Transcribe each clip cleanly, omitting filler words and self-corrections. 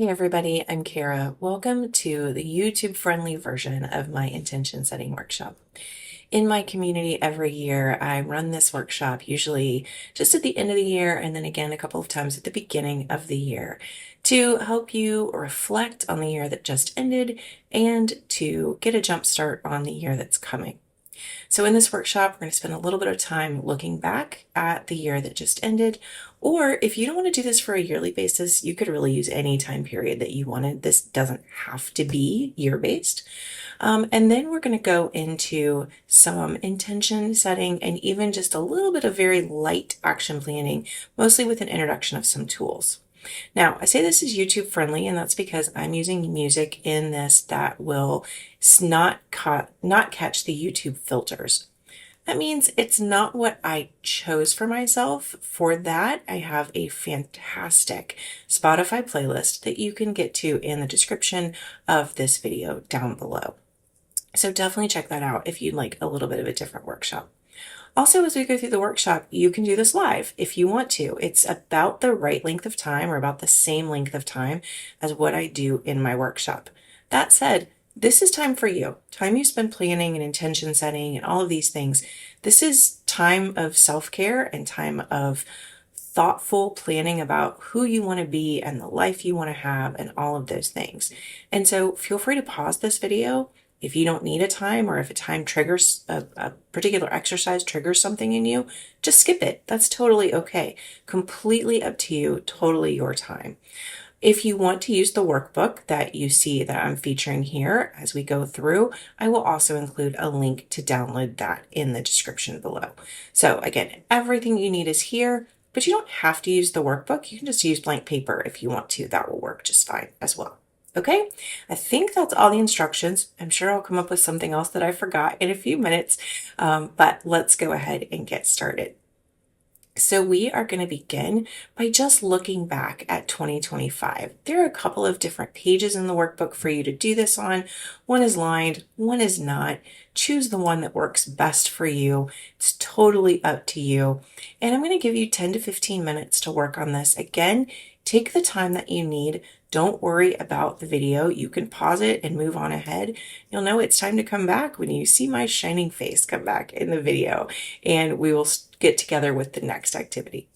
Hey everybody, I'm Kara. Welcome to the YouTube-friendly version of my intention setting workshop. In my community every year, I run this workshop usually just at the end of the year and then again a couple of times at the beginning of the year to help you reflect on the year that just ended and to get a jump start on the year that's coming. So in this workshop, we're going to spend a little bit of time looking back at the year that just ended. Or if you don't want to do this for a yearly basis, you could really use any time period that you wanted. This doesn't have to be year-based. And then we're going to go into some intention setting and even just a little bit of very light action planning, mostly with an introduction of some tools. Now, I say this is YouTube friendly, and that's because I'm using music in this that will not catch the YouTube filters. That means it's not what I chose for myself. For that, I have a fantastic Spotify playlist that you can get to in the description of this video down below. So definitely check that out if you'd like a little bit of a different workshop. Also, as we go through the workshop, you can do this live if you want to. It's about the right length of time or about the same length of time as what I do in my workshop. That said, this is time for you. Time you spend planning and intention setting and all of these things. This is time of self-care and time of thoughtful planning about who you want to be and the life you want to have and all of those things. And so feel free to pause this video if you don't need a time, or if a time triggers a particular exercise triggers something in you, just skip it. That's totally okay. Completely up to you, totally your time. If you want to use the workbook that you see that I'm featuring here as we go through, I will also include a link to download that in the description below. So again, everything you need is here, but you don't have to use the workbook. You can just use blank paper if you want to. That will work just fine as well. Okay, I think that's all the instructions. I'm sure I'll come up with something else that I forgot in a few minutes, but let's go ahead and get started. So we are going to begin by just looking back at 2025. There are a couple of different pages in the workbook for you to do this on. One is lined, one is not. Choose the one that works best for you. It's totally up to you. And I'm going to give you 10 to 15 minutes to work on this. Again, take the time that you need. Don't worry about the video. You can pause it and move on ahead. You'll know it's time to come back when you see my shining face come back in the video, and we will get together with the next activity.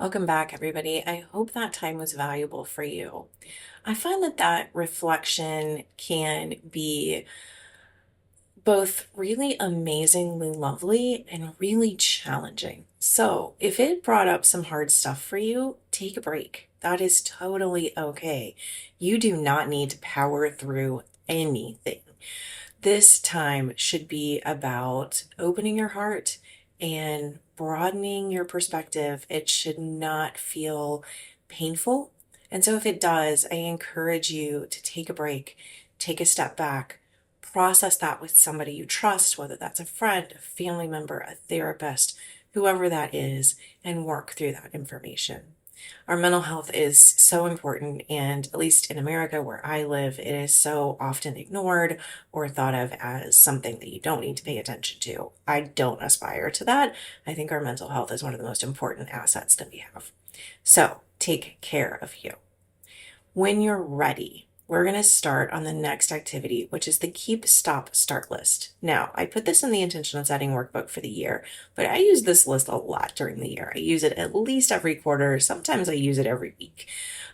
Welcome back, everybody. I hope that time was valuable for you. I find that reflection can be both really amazingly lovely and really challenging. So, if it brought up some hard stuff for you, take a break. That is totally okay. You do not need to power through anything. This time should be about opening your heart and broadening your perspective. It should not feel painful. And so, if it does, I encourage you to take a break, take a step back, process that with somebody you trust, whether that's a friend, a family member, a therapist, whoever that is, and work through that information. Our mental health is so important, and at least in America where I live, it is so often ignored or thought of as something that you don't need to pay attention to. I don't aspire to that. I think our mental health is one of the most important assets that we have. So take care of you. When you're ready, we're going to start on the next activity, which is the Keep, Stop, Start list. Now, I put this in the intentional setting workbook for the year, but I use this list a lot during the year. I use it at least every quarter. Sometimes I use it every week.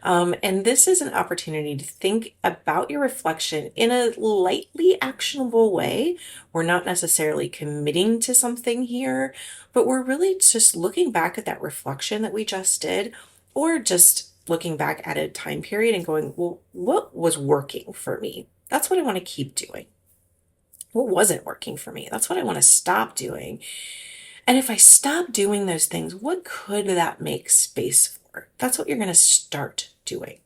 And this is an opportunity to think about your reflection in a lightly actionable way. We're not necessarily committing to something here, but we're really just looking back at that reflection that we just did, or just looking back at a time period and going, well, what was working for me? That's what I want to keep doing. What wasn't working for me? That's what I want to stop doing. And if I stop doing those things, what could that make space for? That's what you're going to start doing.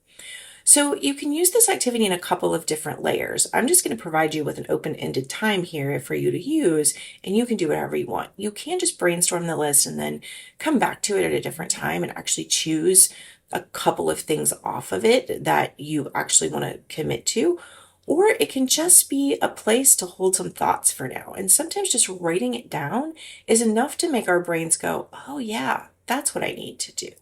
So you can use this activity in a couple of different layers. I'm just going to provide you with an open-ended time here for you to use, and you can do whatever you want. You can just brainstorm the list and then come back to it at a different time and actually choose a couple of things off of it that you actually want to commit to. Or it can just be a place to hold some thoughts for now. And sometimes just writing it down is enough to make our brains go, oh yeah, that's what I need to do.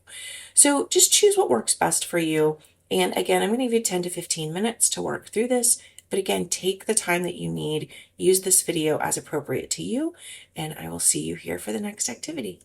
So just choose what works best for you. And again, I'm going to give you 10 to 15 minutes to work through this. But again, take the time that you need. Use this video as appropriate to you. And I will see you here for the next activity.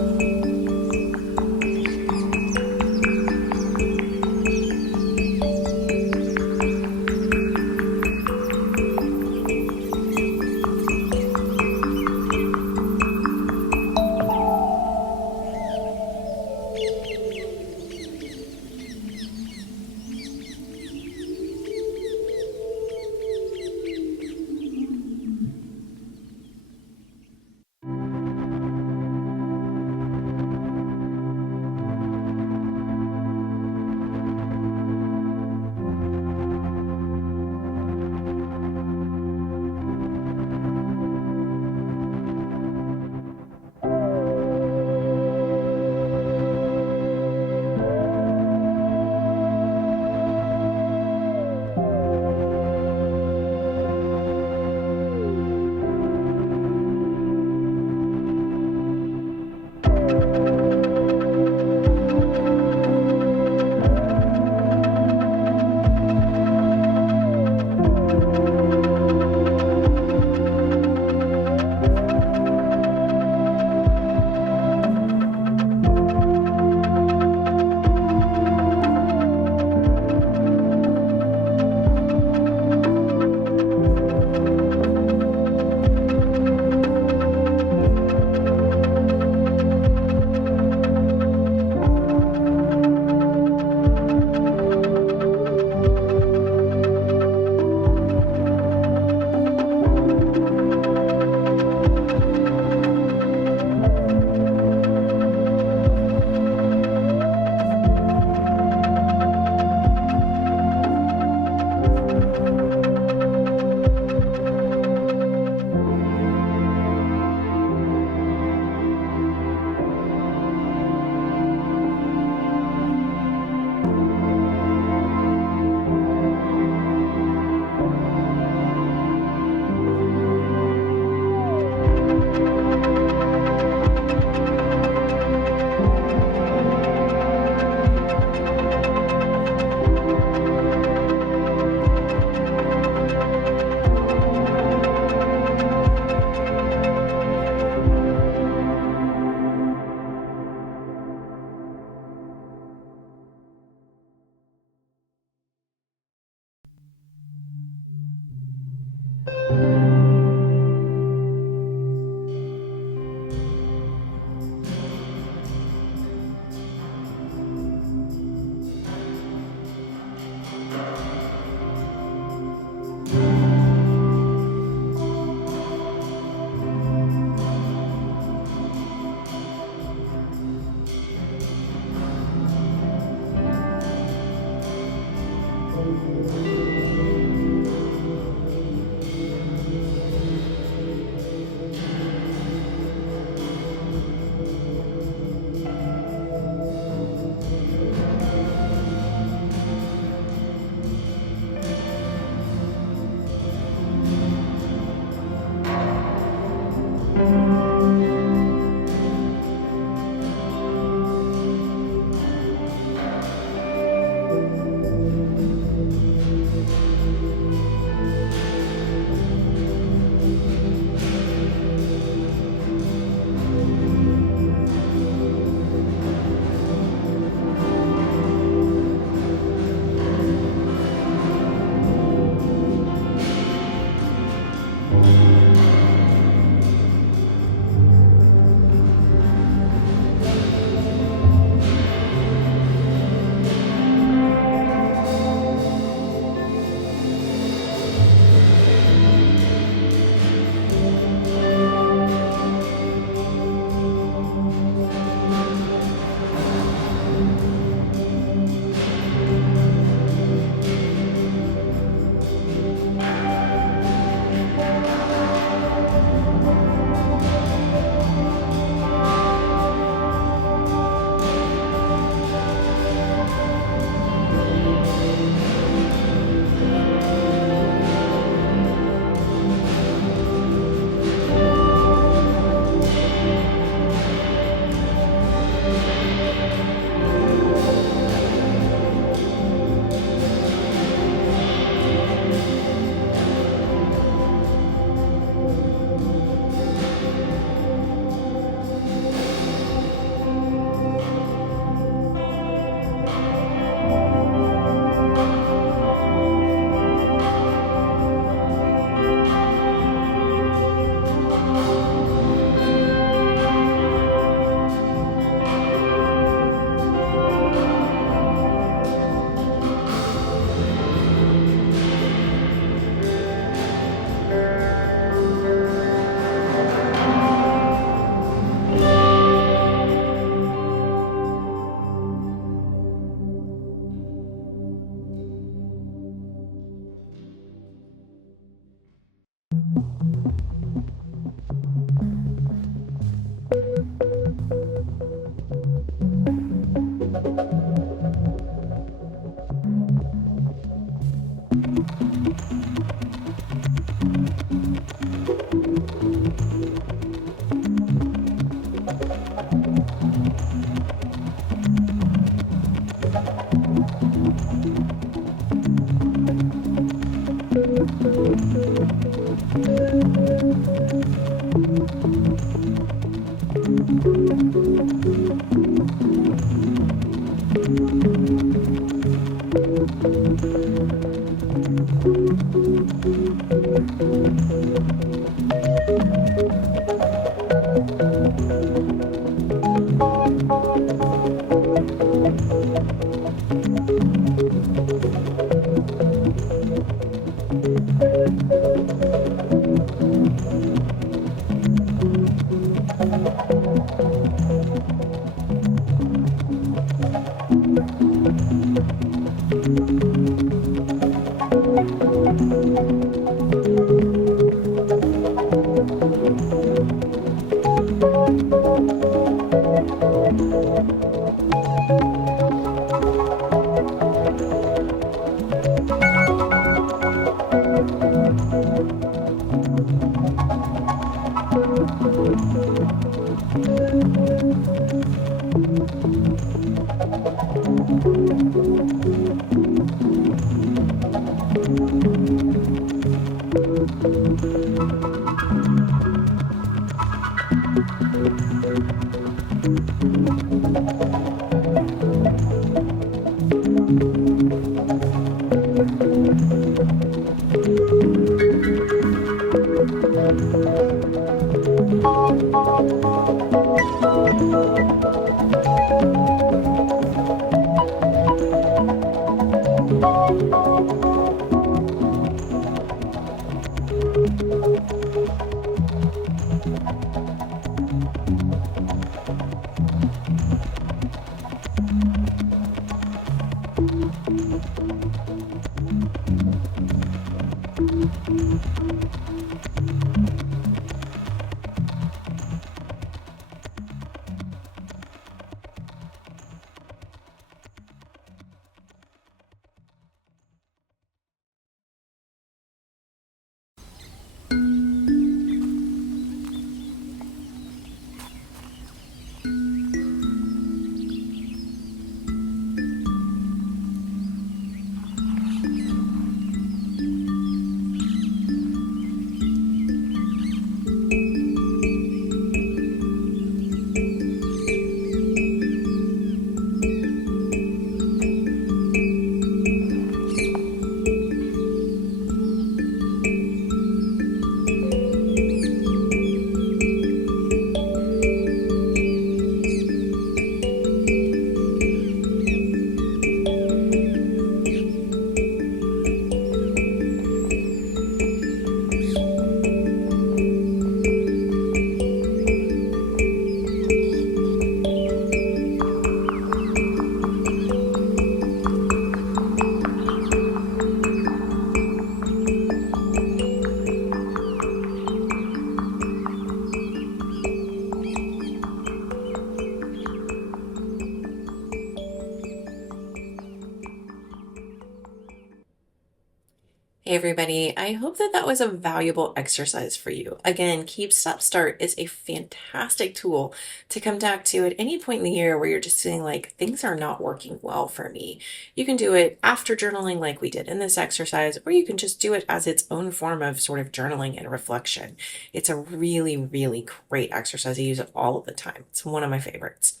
Hey everybody, I hope that that was a valuable exercise for you. Again, Keep Stop Start is a fantastic tool to come back to at any point in the year where you're just feeling like things are not working well for me. You can do it after journaling like we did in this exercise, or you can just do it as its own form of sort of journaling and reflection. It's a really, really great exercise. I use it all of the time. It's one of my favorites.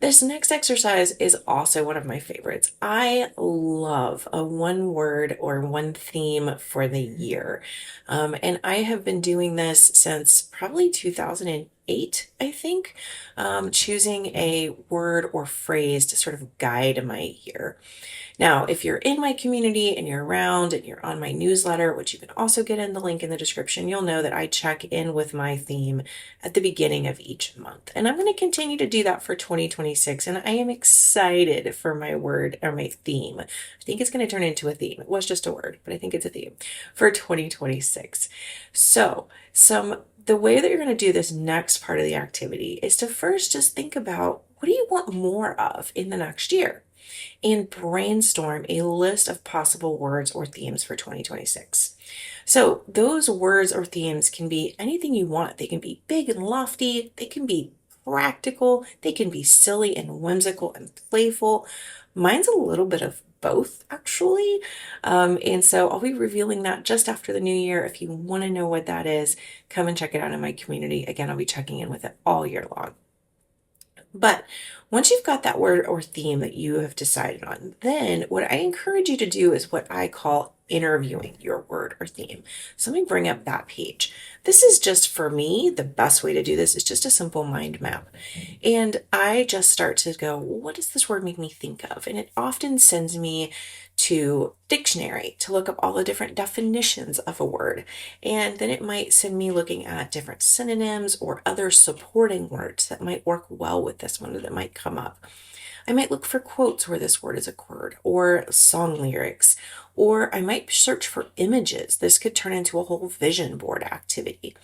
This next exercise is also one of my favorites. I love a one word or one theme for the year. And I have been doing this since probably 2008, I think, choosing a word or phrase to sort of guide my year. Now, if you're in my community and you're around and you're on my newsletter, which you can also get in the link in the description, you'll know that I check in with my theme at the beginning of each month. And I'm going to continue to do that for 2026. And I am excited for my word or my theme. I think it's going to turn into a theme. It was just a word, but I think it's a theme for 2026. So, the way that you're going to do this next part of the activity is to first just think about what do you want more of in the next year? And brainstorm a list of possible words or themes for 2026. So those words or themes can be anything you want. They can be big and lofty. They can be practical. They can be silly and whimsical and playful. Mine's a little bit of both, actually. And so I'll be revealing that just after the new year. If you want to know what that is, come and check it out in my community. Again, I'll be checking in with it all year long. But once you've got that word or theme that you have decided on, then what I encourage you to do is what I call interviewing your word or theme. So let me bring up that page. This is just for me, the best way to do this is just a simple mind map. And I just start to go, what does this word make me think of? And it often sends me to dictionary to look up all the different definitions of a word. And then it might send me looking at different synonyms or other supporting words that might work well with this one or that might come up. I might look for quotes where this word is a word or song lyrics, or I might search for images. This could turn into a whole vision board activity.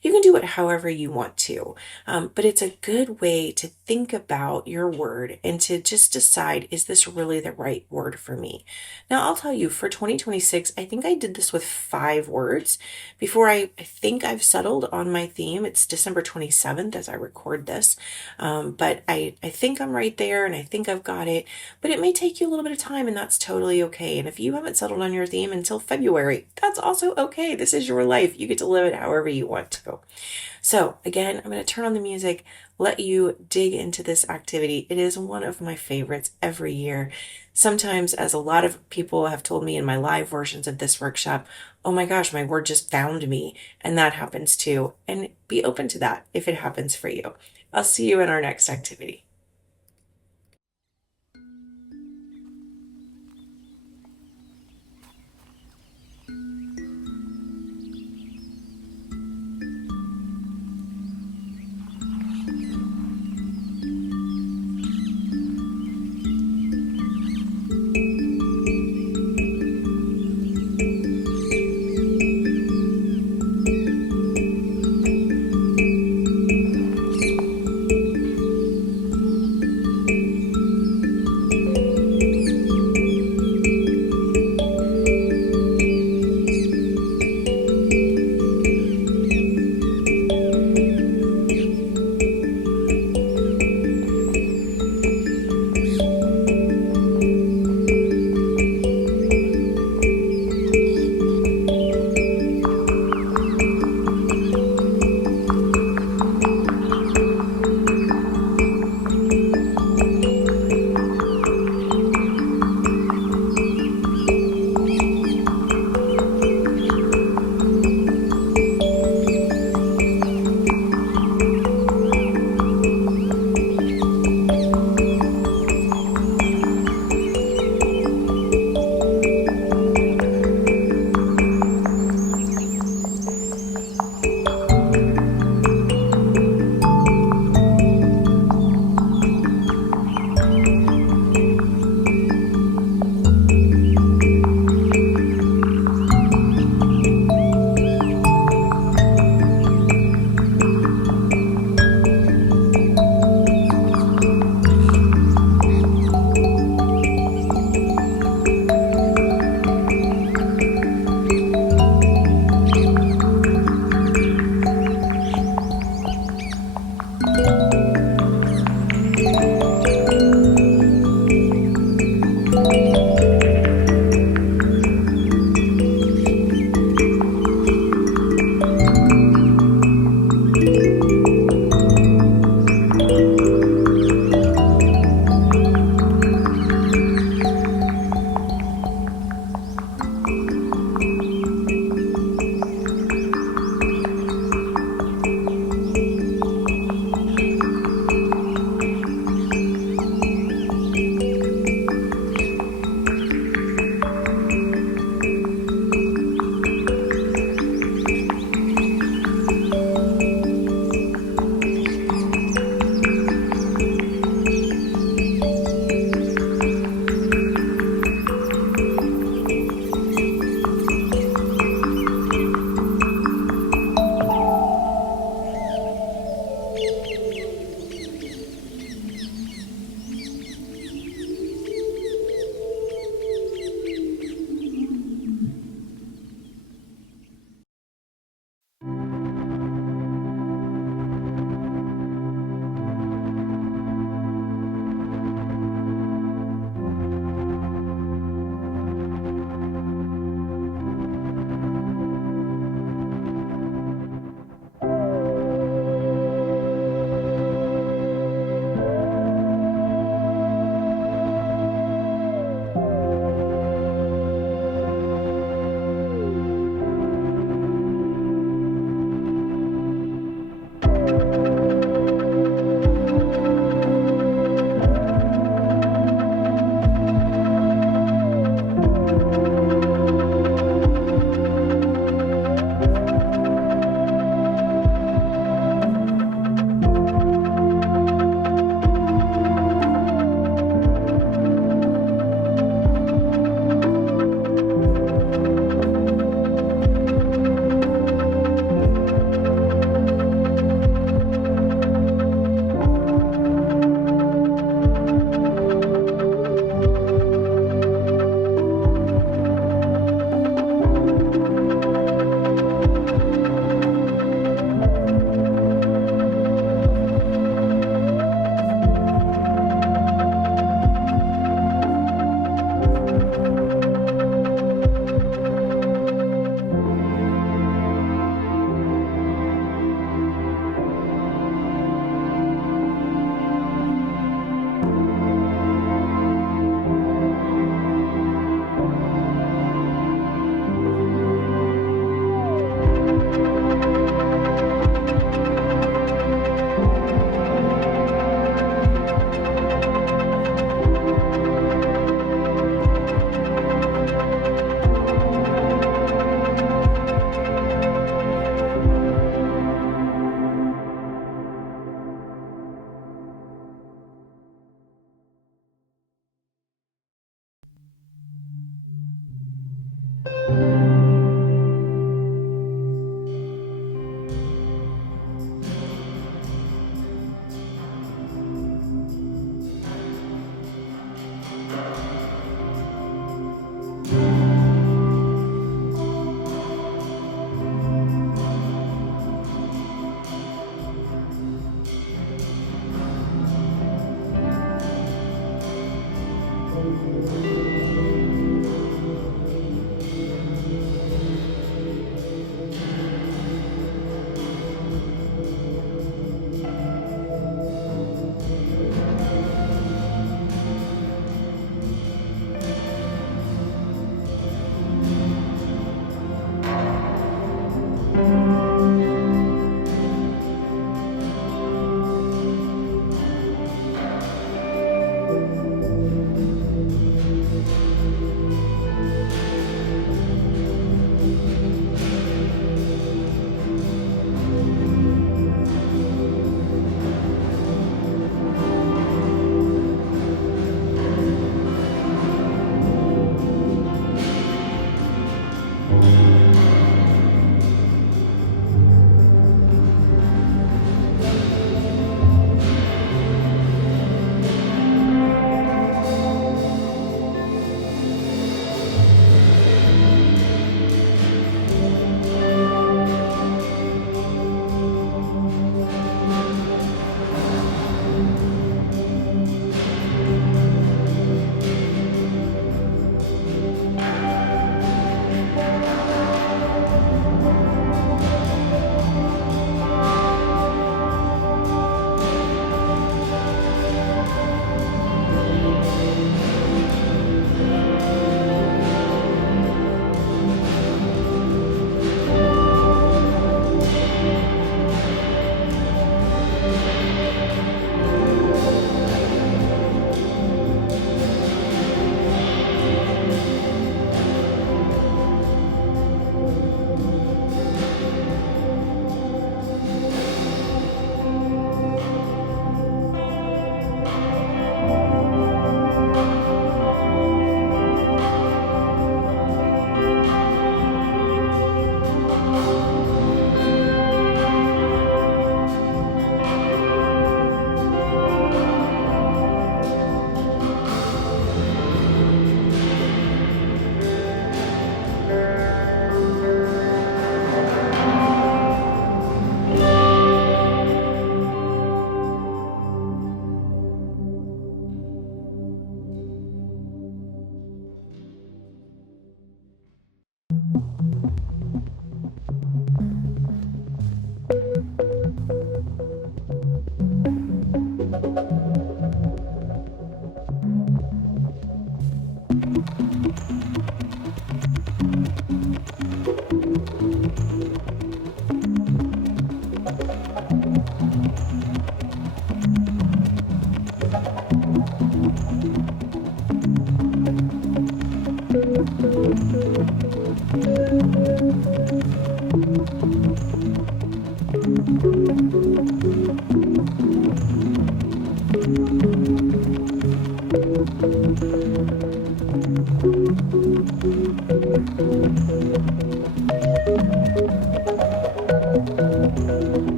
You can do it however you want to, but it's a good way to think about your word and to just decide, is this really the right word for me? Now, I'll tell you, for 2026, I think I did this with 5 words before I think I've settled on my theme. It's December 27th as I record this, but I think I'm right there and I think I've got it, but it may take you a little bit of time and that's totally okay. And if you haven't settled on your theme until February, that's also okay. This is your life. You get to live it however you want to. So again, I'm going to turn on the music, let you dig into this activity. It is one of my favorites every year. Sometimes, as a lot of people have told me in my live versions of this workshop, oh my gosh, my word just found me. And that happens too. And be open to that if it happens for you. I'll see you in our next activity.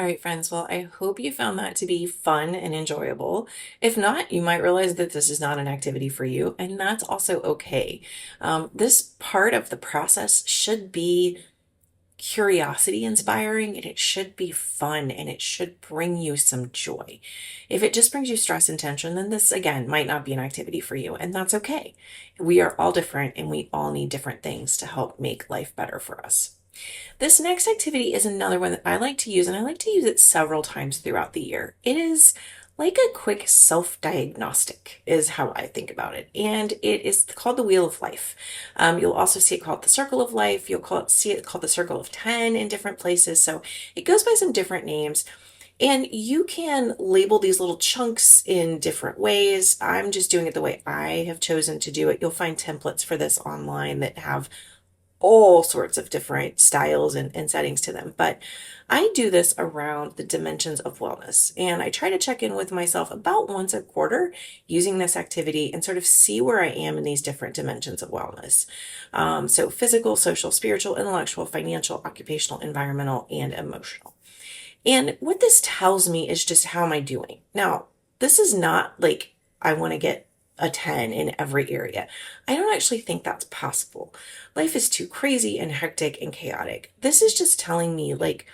All right, friends. Well, I hope you found that to be fun and enjoyable. If not, you might realize that this is not an activity for you, and that's also okay. This part of the process should be curiosity inspiring, and it should be fun, and it should bring you some joy. If it just brings you stress and tension, then this again might not be an activity for you, and that's okay. We are all different, and we all need different things to help make life better for us. This next activity is another one that I like to use, and I like to use it several times throughout the year. It is like a quick self-diagnostic is how I think about it. And it is called the Wheel of Life. You'll also see it called the Circle of Life. See it called the Circle of 10 in different places. So it goes by some different names. And you can label these little chunks in different ways. I'm just doing it the way I have chosen to do it. You'll find templates for this online that have all sorts of different styles and settings to them. But I do this around the dimensions of wellness. And I try to check in with myself about once a quarter using this activity and sort of see where I am in these different dimensions of wellness. So physical, social, spiritual, intellectual, financial, occupational, environmental, and emotional. And what this tells me is just how am I doing? Now, this is not like I want to get a 10 in every area. I don't actually think that's possible. Life is too crazy and hectic and chaotic. This is just telling me, like,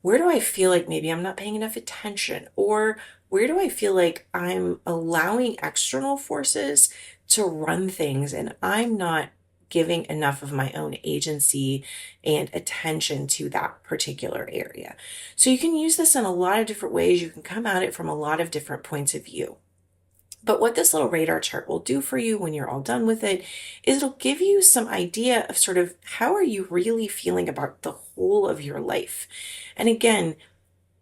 where do I feel like maybe I'm not paying enough attention? Or where do I feel like I'm allowing external forces to run things and I'm not giving enough of my own agency and attention to that particular area? So you can use this in a lot of different ways. You can come at it from a lot of different points of view. But what this little radar chart will do for you when you're all done with it is it'll give you some idea of sort of how are you really feeling about the whole of your life. And again,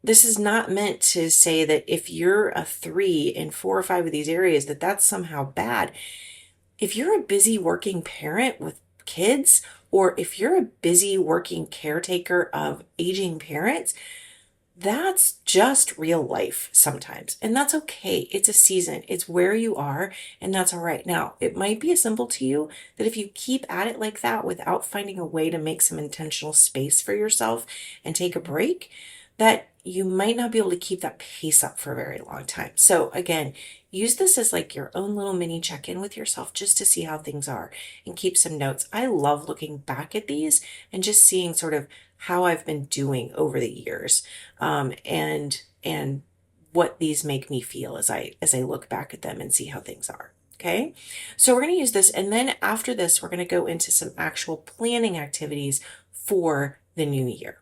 this is not meant to say that if you're a 3 in 4 or 5 of these areas, that that's somehow bad. If you're a busy working parent with kids, or if you're a busy working caretaker of aging parents, that's just real life sometimes. And that's okay. It's a season. It's where you are, and that's all right. Now, it might be a symbol to you that if you keep at it like that without finding a way to make some intentional space for yourself and take a break, that you might not be able to keep that pace up for a very long time. So again, use this as like your own little mini check-in with yourself just to see how things are and keep some notes. I love looking back at these and just seeing sort of how I've been doing over the years, and what these make me feel as I look back at them and see how things are. Okay, so we're going to use this, and then after this, we're going to go into some actual planning activities for the new year.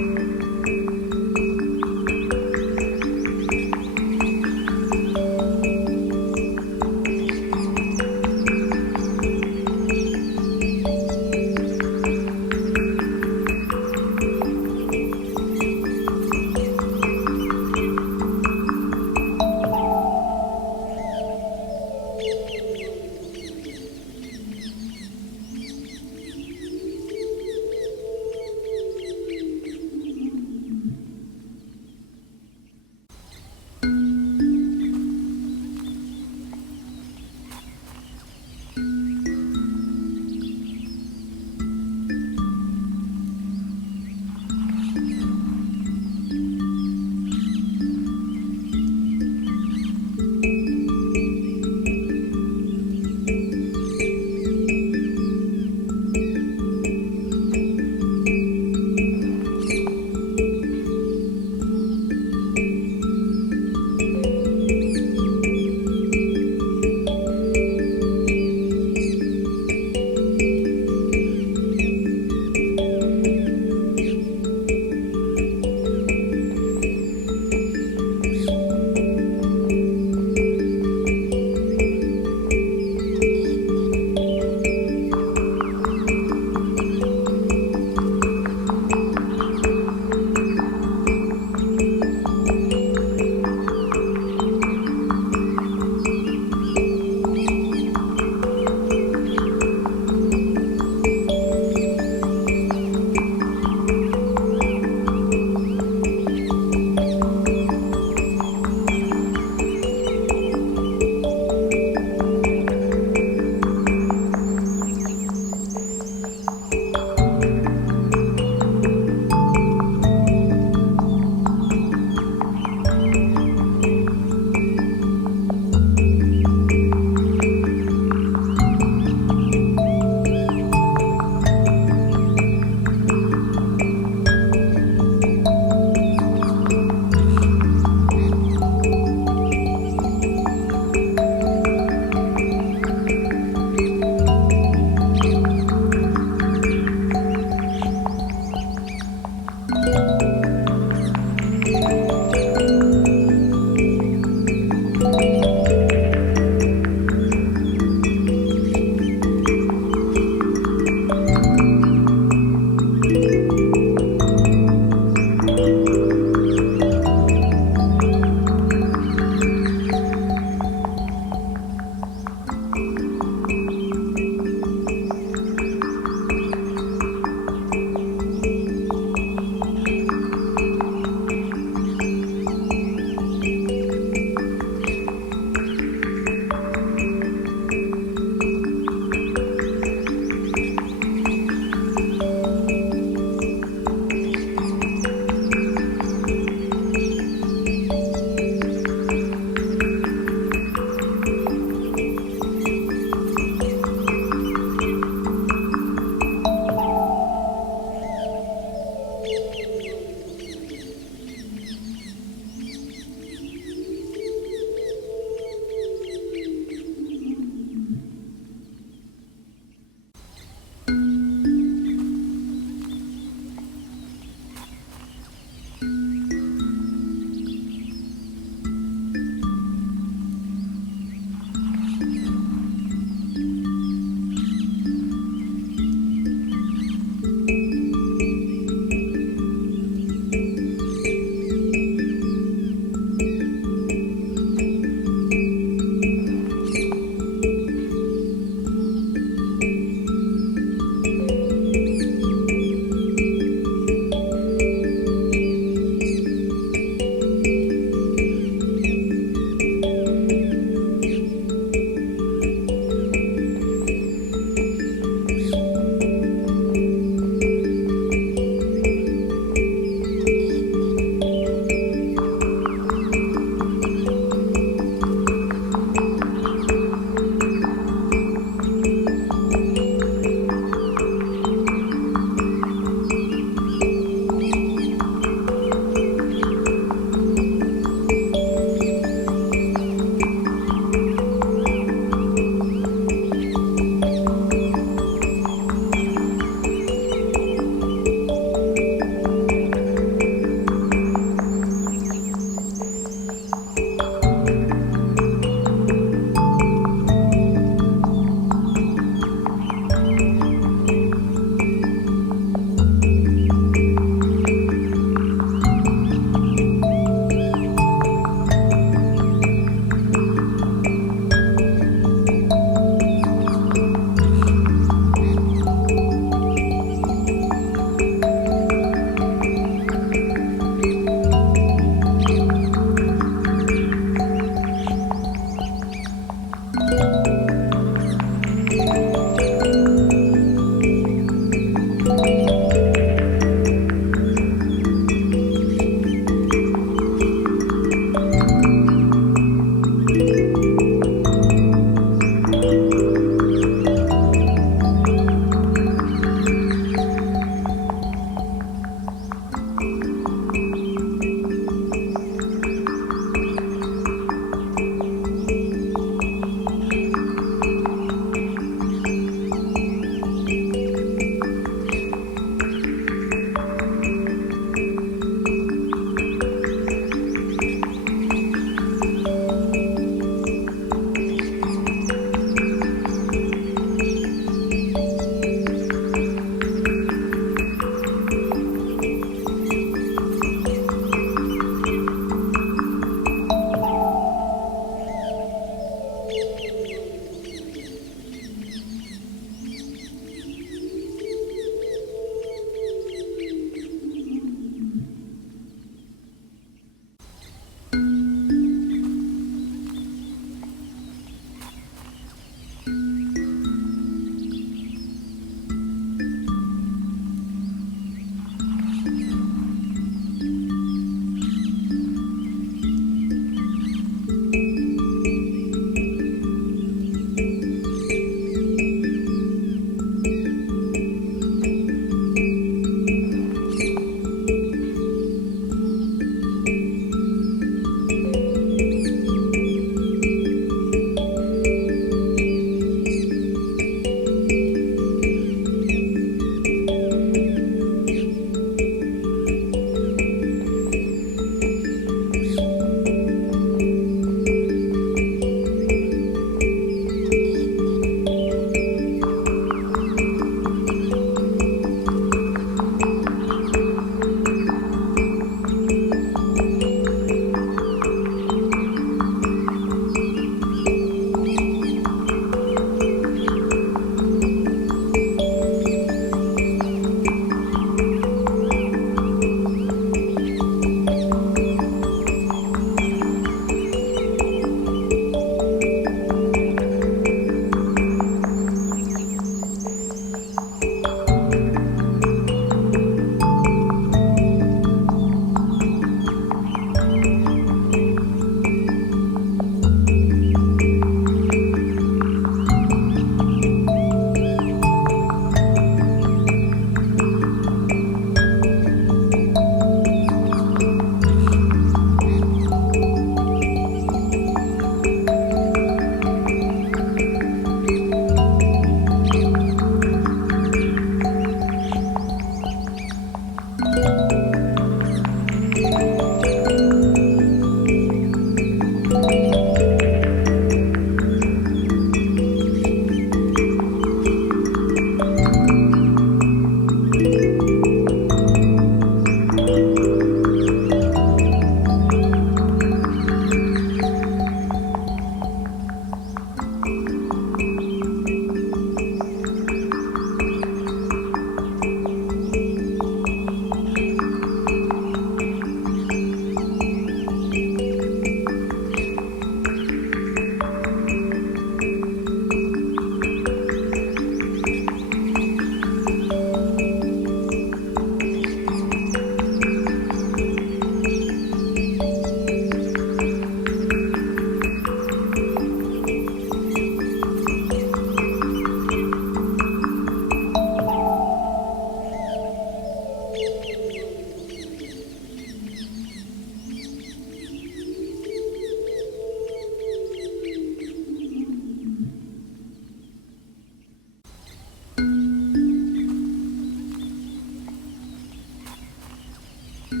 Hey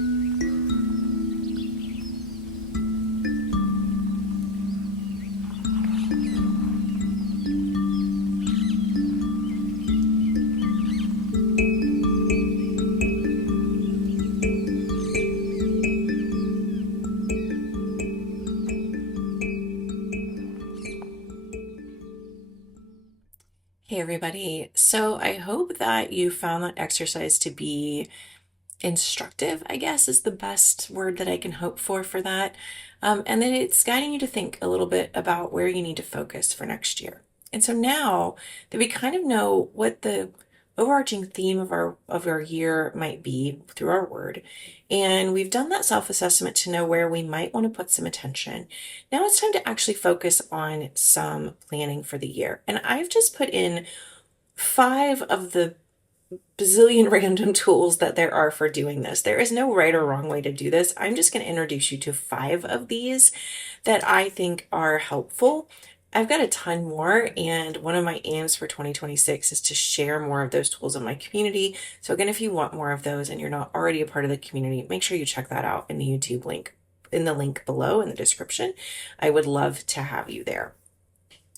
everybody. So I hope that you found that exercise to be instructive, I guess is the best word that I can hope for that. And then it's guiding you to think a little bit about where you need to focus for next year. And so now that we kind of know what the overarching theme of our year might be through our word, and we've done that self-assessment to know where we might want to put some attention. Now it's time to actually focus on some planning for the year. And I've just put in 5 of the bazillion random tools that there are for doing this. There is no right or wrong way to do this. I'm just going to introduce you to 5 of these that I think are helpful. I've got a ton more, and one of my aims for 2026 is to share more of those tools in my community. So again, if you want more of those and you're not already a part of the community, make sure you check that out in the YouTube link, in the link below in the description. I would love to have you there.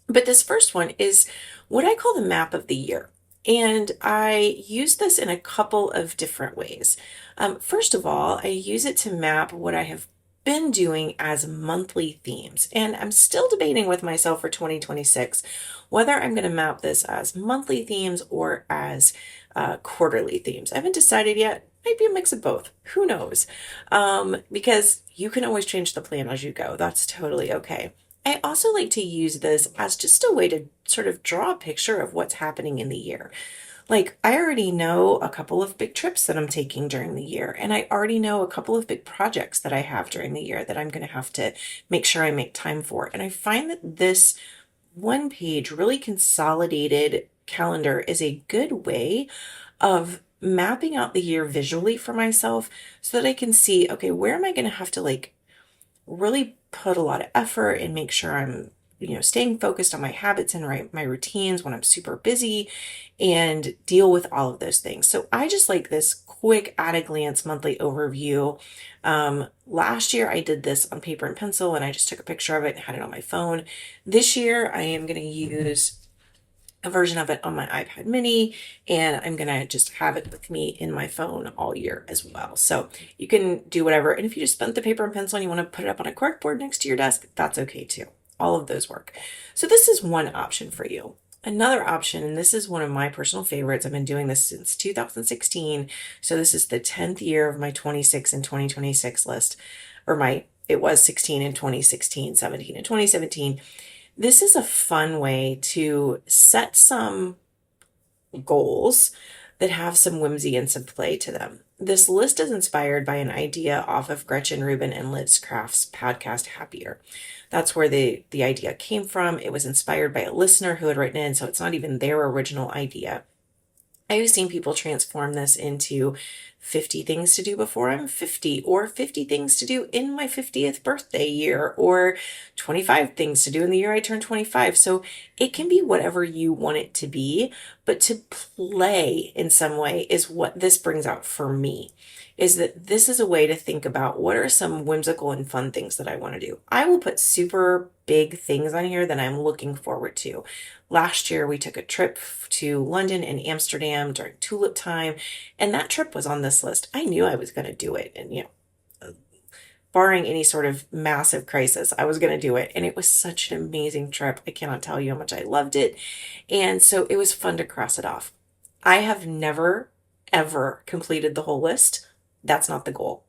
But this first one is what I call the map of the year. And I use this in a couple of different ways. First of all, I use it to map what I have been doing as monthly themes. And I'm still debating with myself for 2026 whether I'm going to map this as monthly themes or as quarterly themes. I haven't decided yet. Maybe a mix of both. Who knows? Because you can always change the plan as you go. That's totally okay. I also like to use this as just a way to sort of draw a picture of what's happening in the year. Like, I already know a couple of big trips that I'm taking during the year, and I already know a couple of big projects that I have during the year that I'm going to have to make sure I make time for. And I find that this one page, really consolidated calendar is a good way of mapping out the year visually for myself so that I can see, okay, where am I going to have to really put a lot of effort and make sure I'm, staying focused on my habits and my routines when I'm super busy and deal with all of those things. So I just like this quick at a glance monthly overview. Last year I did this on paper and pencil and I just took a picture of it and had it on my phone. This year I am going to use a version of it on my iPad mini, and I'm going to just have it with me in my phone all year as well. So you can do whatever. And if you just spent the paper and pencil and you want to put it up on a corkboard next to your desk, that's okay too. All of those work. So this is one option for you. Another option, and this is one of my personal favorites. I've been doing this since 2016. So this is the 10th year of my 26 and 2026 list, it was 16 in 2016, 17 in 2017. This is a fun way to set some goals that have some whimsy and some play to them. This list is inspired by an idea off of Gretchen Rubin and Liz Craft's podcast, Happier. That's where the idea came from. It was inspired by a listener who had written in, so it's not even their original idea. I've seen people transform this into 50 things to do before I'm 50, or 50 things to do in my 50th birthday year, or 25 things to do in the year I turn 25. So it can be whatever you want it to be, but to play in some way is what this brings out for me. Is that this is a way to think about what are some whimsical and fun things that I want to do. I will put super big things on here that I'm looking forward to. Last year, we took a trip to London and Amsterdam during tulip time, and that trip was on this list. I knew I was going to do it, and barring any sort of massive crisis, I was going to do it. And it was such an amazing trip. I cannot tell you how much I loved it. And so it was fun to cross it off. I have never, ever completed the whole list. That's not the goal.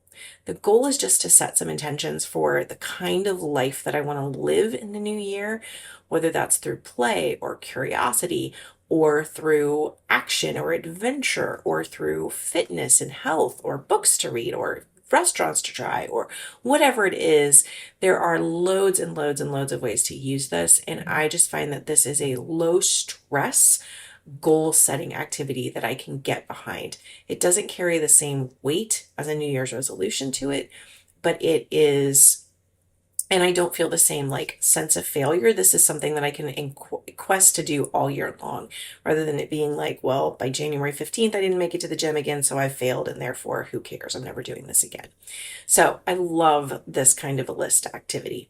The goal is just to set some intentions for the kind of life that I want to live in the new year, whether that's through play or curiosity or through action or adventure or through fitness and health or books to read or restaurants to try or whatever it is. There are loads and loads and loads of ways to use this. And I just find that this is a low stress goal setting activity that I can get behind. It doesn't carry the same weight as a New Year's resolution to it, but it is, and I don't feel the same sense of failure. This is something that I can quest to do all year long, rather than it being like, well, by January 15th, I didn't make it to the gym again, so I failed, and therefore, who cares? I'm never doing this again. So I love this kind of a list activity.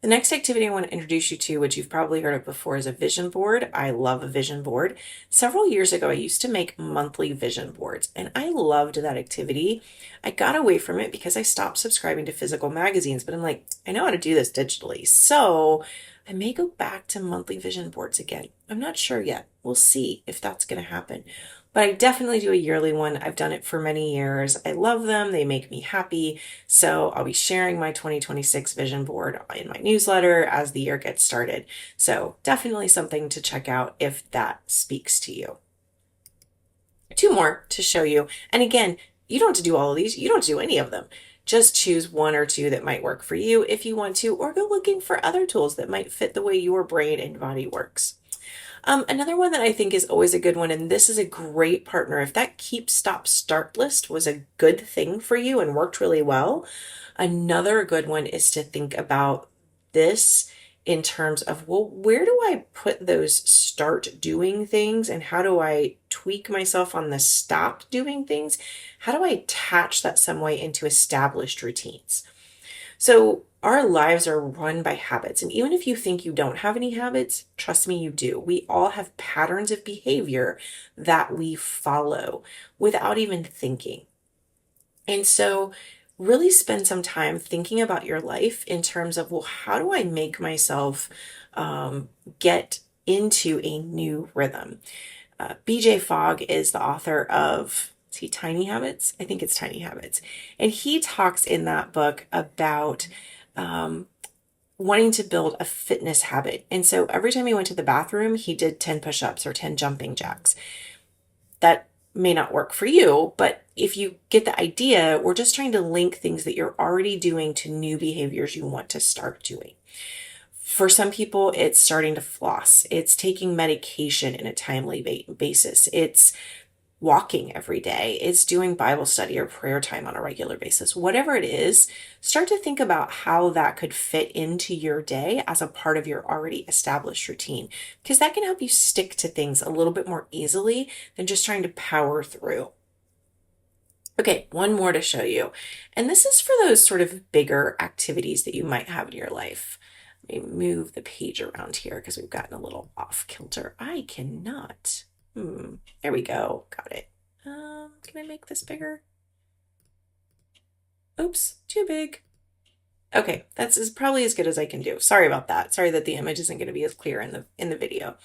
The next activity I want to introduce you to, which you've probably heard of before, is a vision board. I love a vision board. Several years ago, I used to make monthly vision boards, and I loved that activity. I got away from it because I stopped subscribing to physical magazines, but I'm like, I know how to do this digitally. So I may go back to monthly vision boards again. I'm not sure yet. We'll see if that's going to happen. But I definitely do a yearly one. I've done it for many years. I love them. They make me happy. So I'll be sharing my 2026 vision board in my newsletter as the year gets started. So definitely something to check out if that speaks to you. Two more to show you. And again, you don't have to do all of these. You don't have to do any of them. Just choose one or two that might work for you if you want to, or go looking for other tools that might fit the way your brain and body works. Another one that I think is always a good one, and this is a great partner. If that keep, stop, start list was a good thing for you and worked really well, another good one is to think about this in terms of, well, where do I put those start doing things, and how do I tweak myself on the stop doing things? How do I attach that some way into established routines? So our lives are run by habits. And even if you think you don't have any habits, trust me, you do. We all have patterns of behavior that we follow without even thinking. And so really spend some time thinking about your life in terms of, well, how do I make myself get into a new rhythm? BJ Fogg is the author of Tiny Habits? I think it's Tiny Habits. And he talks in that book about wanting to build a fitness habit. And so every time he went to the bathroom, he did 10 push-ups or 10 jumping jacks. That may not work for you, but if you get the idea, we're just trying to link things that you're already doing to new behaviors you want to start doing. For some people, it's starting to floss. It's taking medication in a timely basis. It's walking every day. It's doing Bible study or prayer time on a regular basis. Whatever it is, start to think about how that could fit into your day as a part of your already established routine, because that can help you stick to things a little bit more easily than just trying to power through. Okay, one more to show you. And this is for those sort of bigger activities that you might have in your life. Let me move the page around here because we've gotten a little off kilter. I cannot. There we go. Got it. Can I make this bigger? Oops, too big. Okay, that's probably as good as I can do. Sorry about that. Sorry that the image isn't going to be as clear in the video.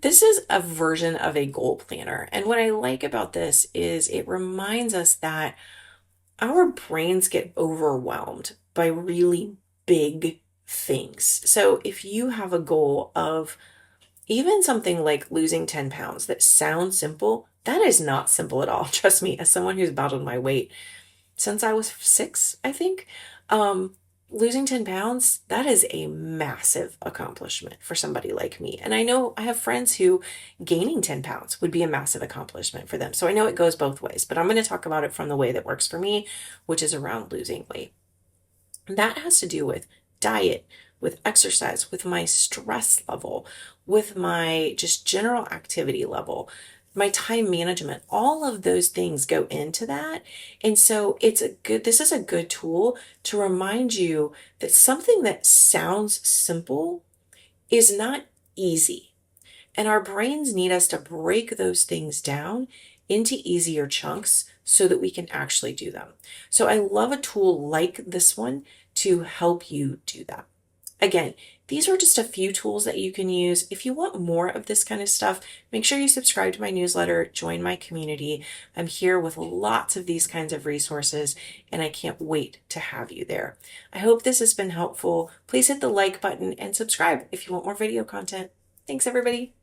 This is a version of a goal planner. And what I like about this is it reminds us that our brains get overwhelmed by really big things. So if you have a goal of even something like losing 10 pounds that sounds simple, that is not simple at all. Trust me, as someone who's battled my weight since I was 6, I think, losing 10 pounds, that is a massive accomplishment for somebody like me. And I know I have friends who gaining 10 pounds would be a massive accomplishment for them. So I know it goes both ways, but I'm going to talk about it from the way that works for me, which is around losing weight. And that has to do with diet, with exercise, with my stress level, with my just general activity level, my time management. All of those things go into that. And so this is a good tool to remind you that something that sounds simple is not easy. And our brains need us to break those things down into easier chunks so that we can actually do them. So I love a tool like this one to help you do that. Again, these are just a few tools that you can use. If you want more of this kind of stuff, make sure you subscribe to my newsletter, join my community. I'm here with lots of these kinds of resources, and I can't wait to have you there. I hope this has been helpful. Please hit the like button and subscribe if you want more video content. Thanks, everybody.